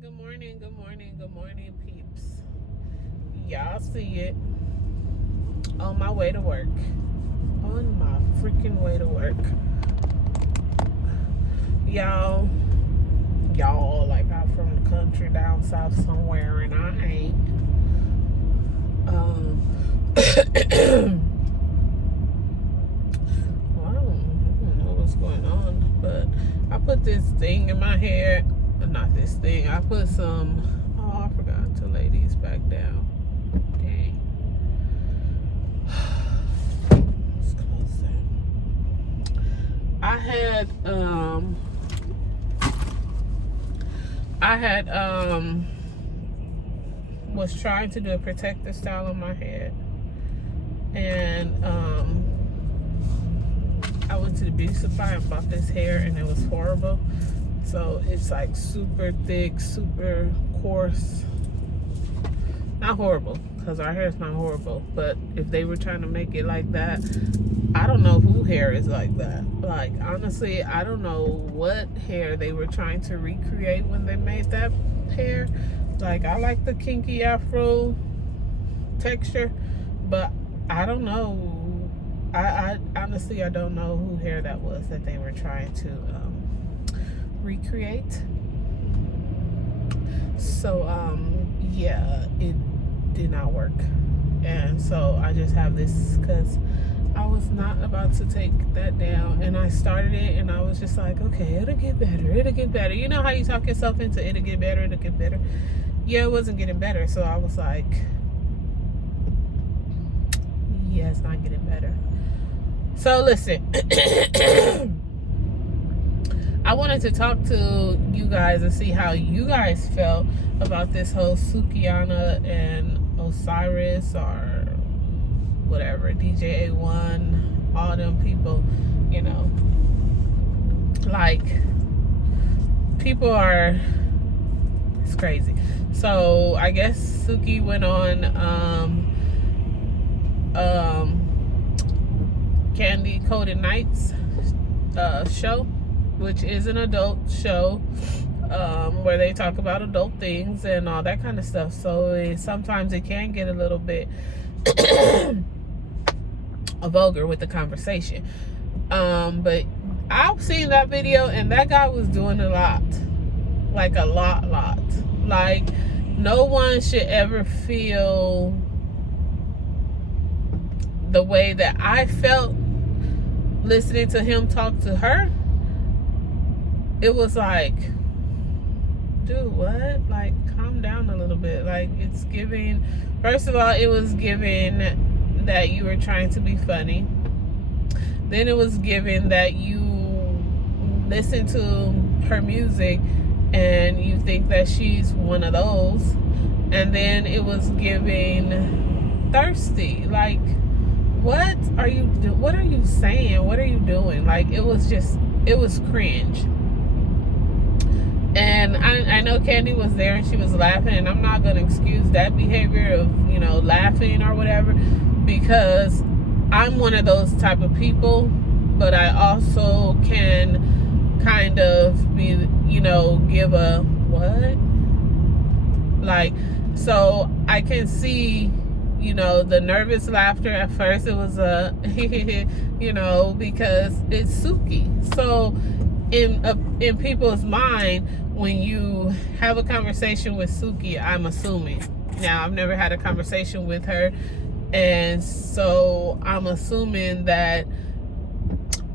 Good morning, good morning, good morning, peeps. Y'all see it on my way to work. On my freaking way to work. Y'all, like I'm from the country down south somewhere, and I ain't. Well, I don't know what's going on, but I put this thing in my hair. Not this thing. I put some. Oh, I forgot to lay these back down. Dang. Let's close that. I had was trying to do a protective style on my head, and I went to the beauty supply and bought this hair, and it was horrible. So it's like super thick, super coarse. Not horrible, because our hair is not horrible. But if they were trying to make it like that, I don't know who hair is like that. Like, honestly, I don't know what hair they were trying to recreate when they made that hair. Like, I like the kinky afro texture, but I don't know. I honestly, I don't know who hair that was that they were trying to recreate. So yeah, it did not work, and so I just have this because I was not about to take that down, and I started it, and I was just like, okay, it'll get better. You know how you talk yourself into it'll get better. Yeah, it wasn't getting better, so I was like, yeah, it's not getting better. So listen, I wanted to talk to you guys and see how you guys felt about this whole Sukihana and Osiris, or whatever, DJ A1, all them people, you know. Like, people are, it's crazy. So I guess Suki went on Candy Coated Nights show, which is an adult show, where they talk about adult things and all that kind of stuff. So sometimes it can get a little bit vulgar with the conversation. But I've seen that video, and that guy was doing a lot. Like a lot. Like, no one should ever feel the way that I felt listening to him talk to her. It was like, dude, what? Like, calm down a little bit. Like, it's giving, first of all, it was giving that you were trying to be funny. Then it was giving that you listen to her music and you think that she's one of those. And then it was giving thirsty. Like, what are you saying? What are you doing? Like, it was cringe. And I know Candy was there and she was laughing, and I'm not going to excuse that behavior of, you know, laughing or whatever, because I'm one of those type of people, but I also can kind of be, you know, give a what? Like, so I can see, you know, the nervous laughter. At first it was you know, because it's Suki. So in people's mind, when you have a conversation with Suki, I'm assuming. Now, I've never had a conversation with her, and so I'm assuming that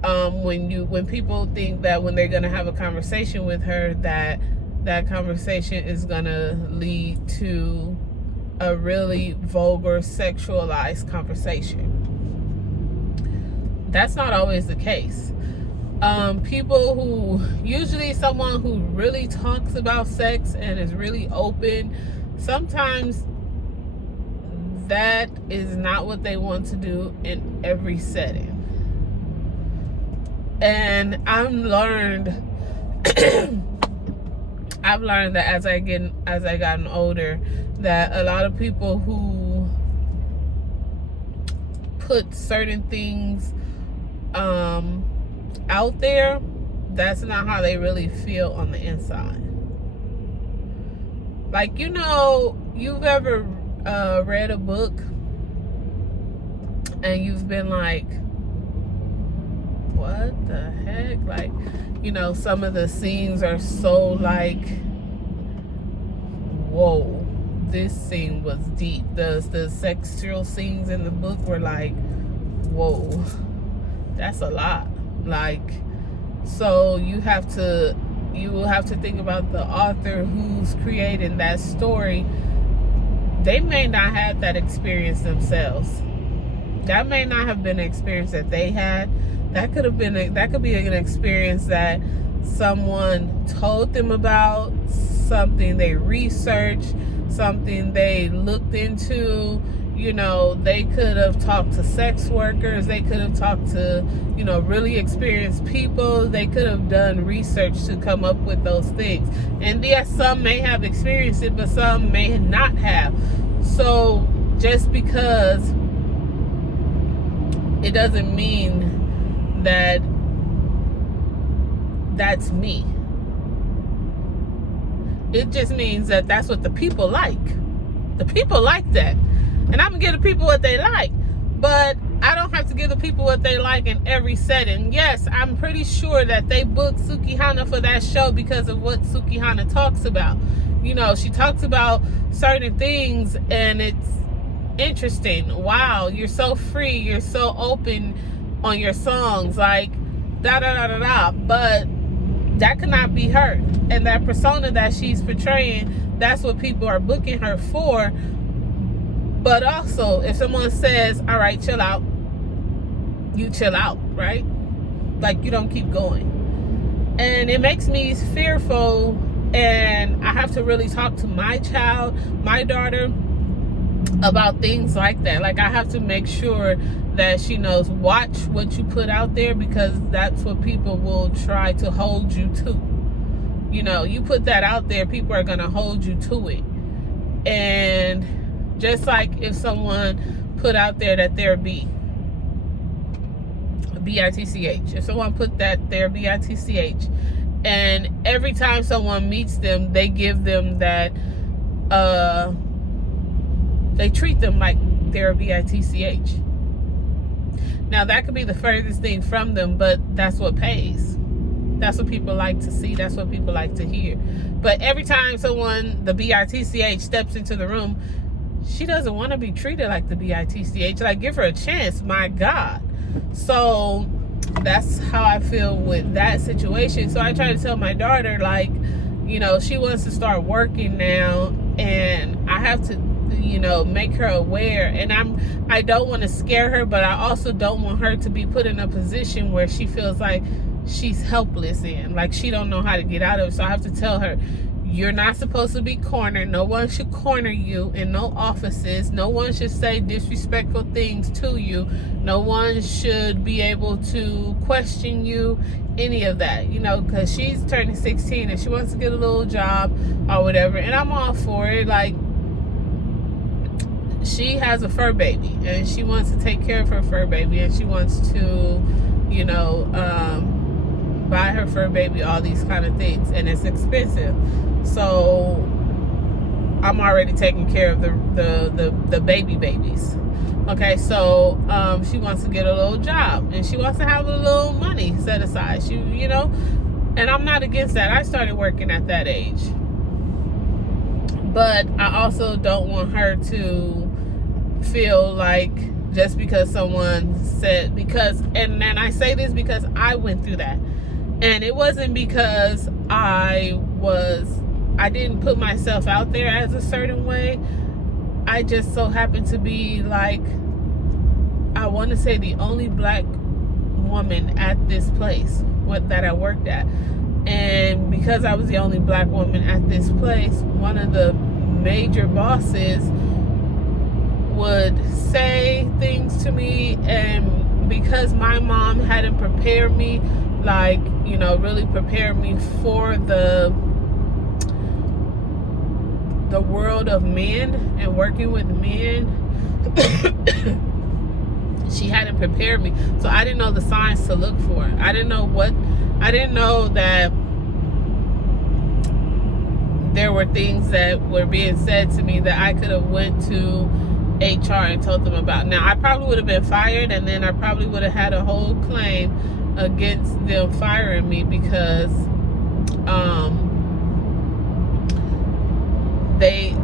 when people think that when they're gonna have a conversation with her, that conversation is gonna lead to a really vulgar, sexualized conversation. That's not always the case. People who, usually someone who really talks about sex and is really open, sometimes that is not what they want to do in every setting. And I've learned that as I gotten older, that a lot of people who put certain things out there, that's not how they really feel on the inside. Like, you've ever read a book and you've been like, what the heck? Like, some of the scenes are so like, whoa, this scene was deep. The sexual scenes in the book were like, whoa, that's a lot. Like, so you will have to think about the author who's creating that story. They may not have that experience themselves. That may not have been an experience that they had. That could be an experience that someone told them about, something they researched, something they looked into. They could have talked to sex workers. They could have talked to, really experienced people. They could have done research to come up with those things. And yes, some may have experienced it, but some may not have. So just because, it doesn't mean that that's me. It just means that that's what the people like. The people like that. And I'm going to give the people what they like. But I don't have to give the people what they like in every setting. Yes, I'm pretty sure that they booked Sukihana for that show because of what Sukihana talks about. She talks about certain things and it's interesting. Wow, you're so free. You're so open on your songs. Like, da-da-da-da-da. But that could not be her. And that persona that she's portraying, that's what people are booking her for. But also, if someone says, all right, chill out, you chill out, right? Like, you don't keep going. And it makes me fearful, and I have to really talk to my child, my daughter, about things like that. Like, I have to make sure that she knows, watch what you put out there, because that's what people will try to hold you to. You put that out there, people are going to hold you to it. And just like if someone put out there that they're B-I-T-C-H. If someone put that they're B-I-T-C-H, and every time someone meets them, they give them that, they treat them like they're B-I-T-C-H. Now, that could be the furthest thing from them, but that's what pays. That's what people like to see. That's what people like to hear. But every time someone, the B-I-T-C-H, steps into the room, she doesn't want to be treated like the B-I-T-C-H. Like, give her a chance. My God. So that's how I feel with that situation. So I try to tell my daughter, like, she wants to start working now, and I have to, make her aware. And I don't want to scare her, but I also don't want her to be put in a position where she feels like she's helpless in, like she don't know how to get out of it. So I have to tell her, you're not supposed to be cornered. No one should corner you in no offices. No one should say disrespectful things to you. No one should be able to question you, any of that, because she's turning 16 and she wants to get a little job or whatever. And I'm all for it. Like, she has a fur baby and she wants to take care of her fur baby, and she wants to, buy her fur baby all these kind of things, and it's expensive. So I'm already taking care of the babies. Okay, so she wants to get a little job, and she wants to have a little money set aside. And I'm not against that. I started working at that age. But I also don't want her to feel like just because someone said, and I say this because I went through that. And it wasn't because I didn't put myself out there as a certain way. I just so happened to be, like, I want to say the only black woman at this place that I worked at. And because I was the only black woman at this place, one of the major bosses would say things to me, and because my mom hadn't prepared me, like, really prepared me for the world of men and working with men, she hadn't prepared me. So I didn't know the signs to look for. I didn't know that there were things that were being said to me that I could have went to HR and told them about. Now, I probably would have been fired, and then I probably would have had a whole claim against them firing me because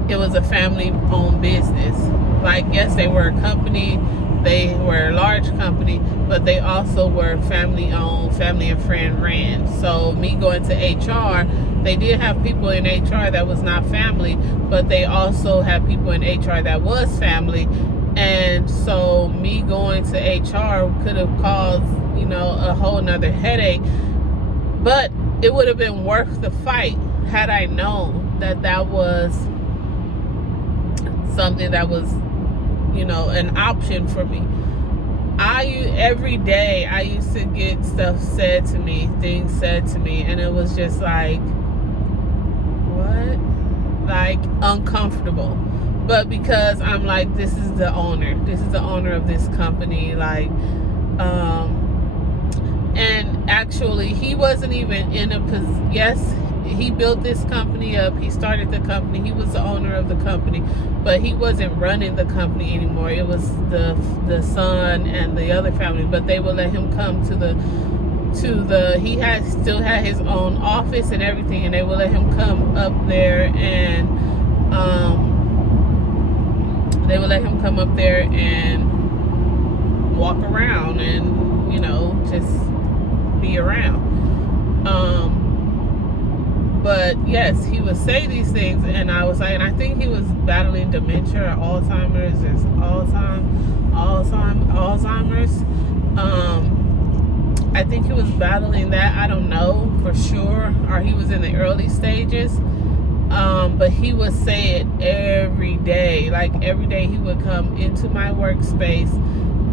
it was a family-owned business. Like, yes, they were a company, they were a large company, but they also were family-owned, family and friend ran. So me going to HR, they did have people in HR that was not family, but they also had people in HR that was family. And so me going to HR could have caused, a whole nother headache. But it would have been worth the fight had I known that that was something that was, an option for me. Every day I used to get stuff said to me, things said to me, and it was just like, what? Like, uncomfortable. But because I'm like, this is the owner of this company, like, and actually he wasn't even in a position. Yes, he built this company up, he started the company, he was the owner of the company, but he wasn't running the company anymore. It was the son and the other family, but they would let him come to the he still had his own office and everything, and they would let him come up there and walk around and just be around. But yes, he would say these things, and I was like, and I think he was battling dementia or Alzheimer's. There's Alzheimer's. I think he was battling that. I don't know for sure, or he was in the early stages. But he would say it every day. Like, every day he would come into my workspace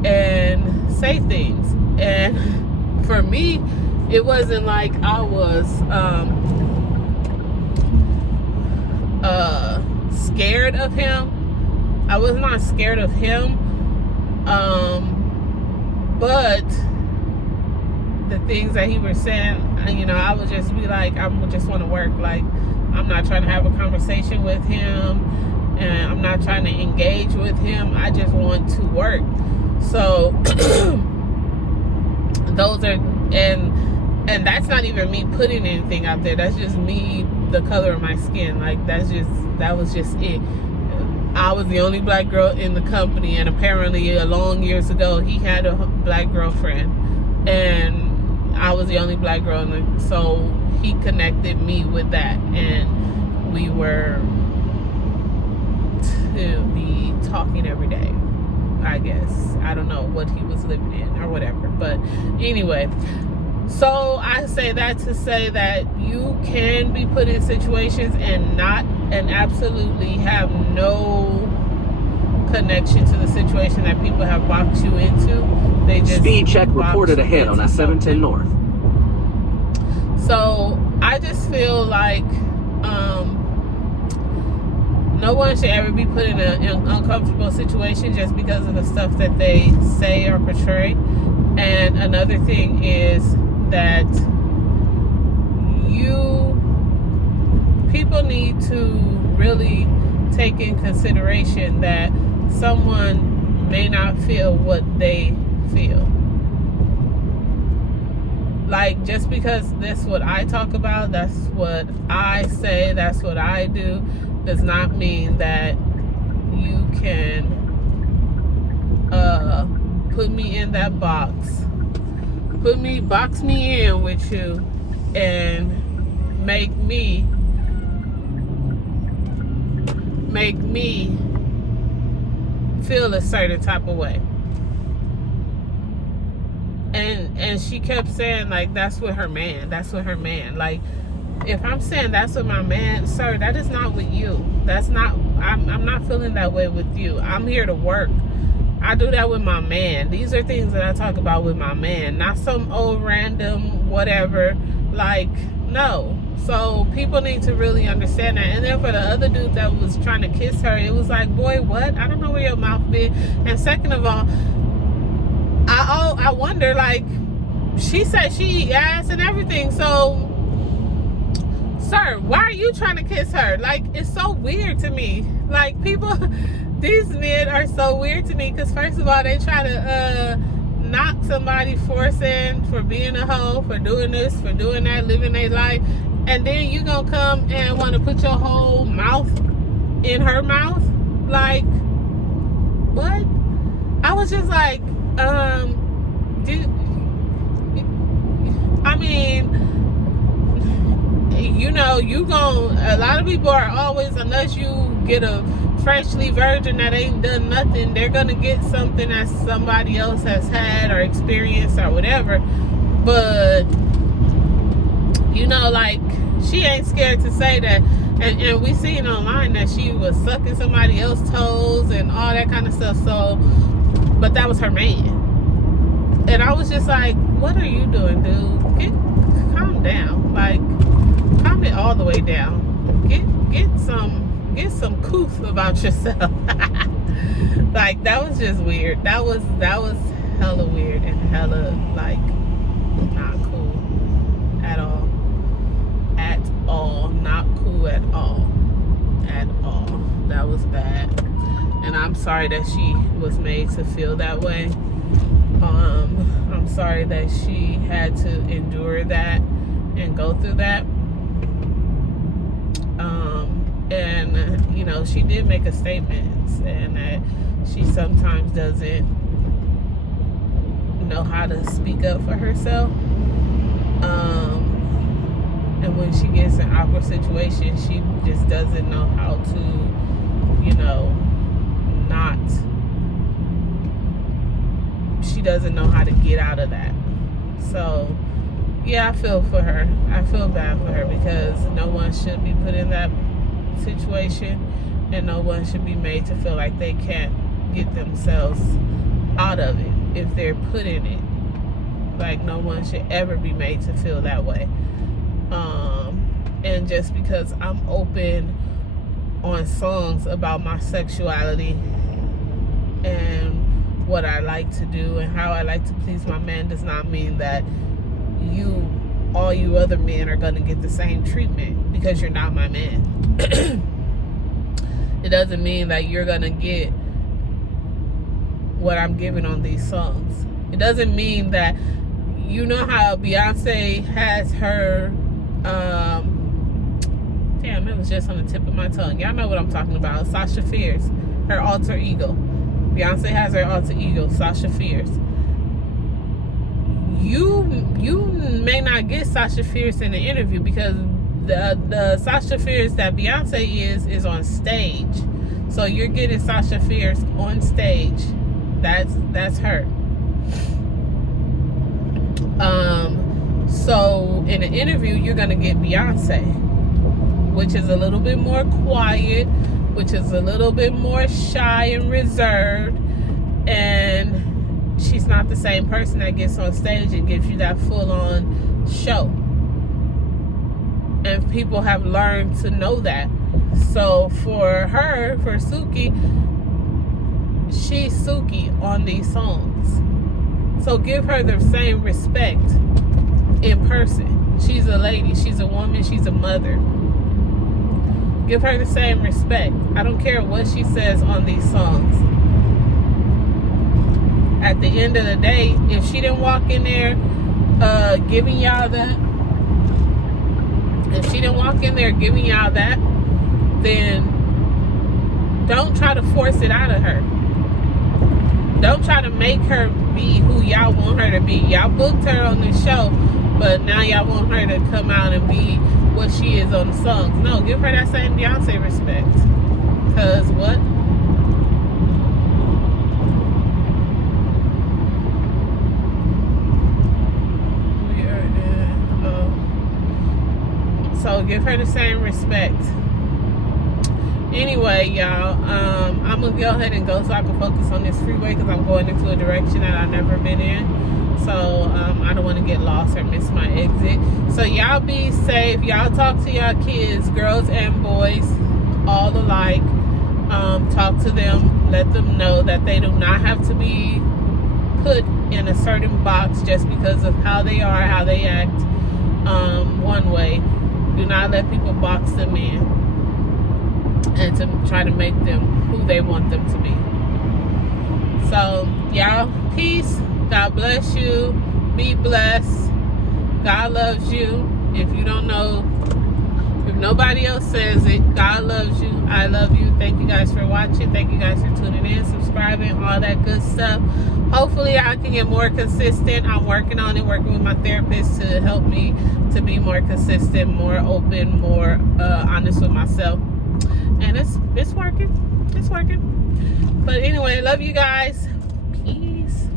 and say things. And for me, it wasn't like I was scared of him. I was not scared of him. But the things that he was saying, I would just be like, I would just want to work. Like, I'm not trying to have a conversation with him, and I'm not trying to engage with him. I just want to work. So those are, and that's not even me putting anything out there. That's just me, the color of my skin. Like, that was just it. I was the only black girl in the company, and apparently long years ago he had a black girlfriend, and I was the only black girl so he connected me with that, and we were to be talking every day, I guess. I don't know what he was living in or whatever, but anyway. So I say that to say that you can be put in situations and absolutely have no connection to the situation that people have boxed you into. They just speed check reported ahead on I-710 North. So I just feel like no one should ever be put in an uncomfortable situation just because of the stuff that they say or portray. And another thing is that people need to really take in consideration that someone may not feel what they feel. Like, just because that's what I talk about, that's what I say, that's what I do, does not mean that you can put me in that box. Box me in with you and make me feel a certain type of way. And she kept saying, like, that's with her man. Like, if I'm saying that's with my man, sir, that is not with you. I'm not feeling that way with you. I'm here to work. I do that with my man. These are things that I talk about with my man, not some old random whatever. Like, no. So people need to really understand that. And then for the other dude that was trying to kiss her, it was like, boy, what? I don't know where your mouth been. And second of all, I wonder, like, she said she eat ass and everything. So sir, why are you trying to kiss her? Like, it's so weird to me. Like, people, these men are so weird to me, because first of all, they try to knock somebody forcing for being a hoe, for doing this, for doing that, living their life, and then you gonna come and want to put your whole mouth in her mouth? Like, what? I was just like, I mean, you know, a lot of people are always, unless you get a freshly virgin that ain't done nothing, they're gonna get something that somebody else has had or experienced or whatever. But, you know, like, she ain't scared to say that. And we seen online that she was sucking somebody else's toes and all that kind of stuff. So, but that was her man. And I was just like, what are you doing, dude? Calm down. Like, calm it all the way down. Get some couth about yourself. Like, that was just weird. That was hella weird and hella, like, not cool at all. At all. Not cool at all. At all. That was bad. And I'm sorry that she was made to feel that way. I'm sorry that she had to endure that and go through that. And, you know, she did make a statement saying that she sometimes doesn't know how to speak up for herself. And when she gets in awkward situations, she just doesn't know how to, you know, she doesn't know how to get out of that. So, yeah, I feel for her. I feel bad for her, because no one should be put in that situation, and no one should be made to feel like they can't get themselves out of it if they're put in it. Like, no one should ever be made to feel that way. And just because I'm open on songs about my sexuality and what I like to do and how I like to please my man does not mean that all you other men are going to get the same treatment, because you're not my man. It doesn't mean that you're going to get what I'm giving on these songs. It doesn't mean that, you know how Beyonce has her, damn, it was just on the tip of my tongue. Y'all know what I'm talking about. Sasha Fierce, her alter ego. Beyonce has her alter ego, Sasha Fierce. You may not get Sasha Fierce in the interview, because the Sasha Fierce that Beyonce is on stage. So you're getting Sasha Fierce on stage. That's her. So in an interview, you're gonna get Beyonce, which is a little bit more quiet, which is a little bit more shy and reserved, and she's not the same person that gets on stage and gives you that full-on show. And people have learned to know that. So for her, for Suki, she's Suki on these songs. So give her the same respect in person. She's a lady, she's a woman, she's a mother. Give her the same respect. I don't care what she says on these songs. At the end of the day, if she didn't walk in there giving y'all that, then don't try to force it out of her. Don't try to make her be who y'all want her to be. Y'all booked her on this show, but now y'all want her to come out and be what she is on the songs. No, give her that same Beyonce respect. Cause what? So give her the same respect. Anyway, y'all, I'm gonna go ahead and go so I can focus on this freeway, because I'm going into a direction that I've never been in. So I don't want to get lost or miss my exit. So y'all be safe. Y'all talk to y'all kids, girls and boys, all alike. Talk to them. Let them know that they do not have to be put in a certain box just because of how they are, how they act one way. Do not let people box them in and to try to make them who they want them to be. So, y'all, peace. God bless you. Be blessed. God loves you. If you don't know, if nobody else says it, God loves you. I love you. Thank you guys for watching. Thank you guys for tuning in, subscribing, all that good stuff. Hopefully I can get more consistent. I'm working on it, working with my therapist to help me to be more consistent, more open, more honest with myself. And it's working. It's working. But anyway, love you guys. Peace.